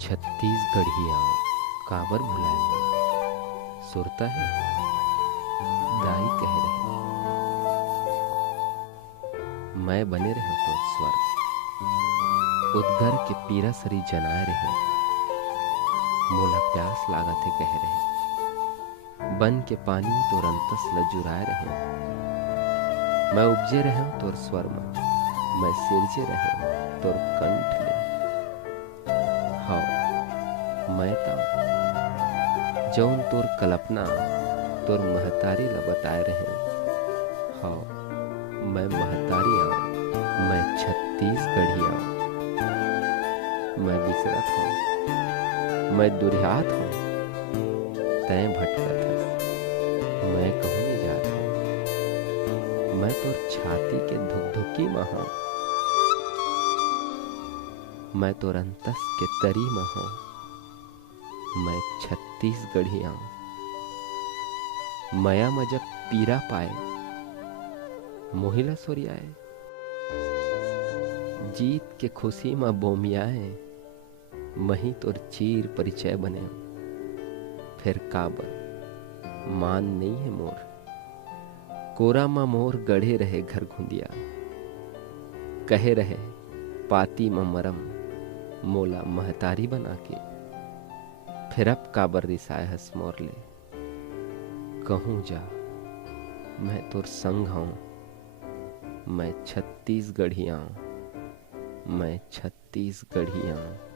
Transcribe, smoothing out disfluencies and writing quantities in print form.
छत्तीसगढ़िया काबर भुलाए मोला, सुरता है दाई कह रहे, मैं बने रहे तो स्वर उद्गर के पीरा सरी जनाए रहे, मोला प्यास लागत है कह रहे, बन के पानी तोर अंतस ल जुराए रहे, मैं उपजे रहे तोर स्वर में, मैं सिरजे रहे तोर कंठ ले, हाउ मैं ताऊ जौन तोर कल्पना तोर महतारी ल बताए रहे, हाउ मैं महतारी आऊं, मैं छत्तीसगढ़ी आऊं, मैं बिसरत हूँ, मैं दुरिहात हूँ, तय भटकत हस, मैं कहूँ नहीं जात हूँ, मैं तोर छाती के धुकधुकी में हूँ, मैं तोर अंतस के तरी में हूँ, मैं छत्तीसगढ़ी आऊं, मया में जब पीरा पाए मोहिला सोरियाए, जीत के खुशी में बोमियाए, मही तोर चीर परिचय बने, फिर काबर मान नहीं है मोर, कोरा मा मोर गढ़े रहे घर घुंदिया, कहे रहे पाती में मरम मोला महतारी बना के, फिर अब काबर रिसाए हस मोर ले, कहूँ जा मैं तोर संग हूँ, मैं छत्तीसगढ़ी आऊं, मैं छत्तीसगढ़ी आऊं।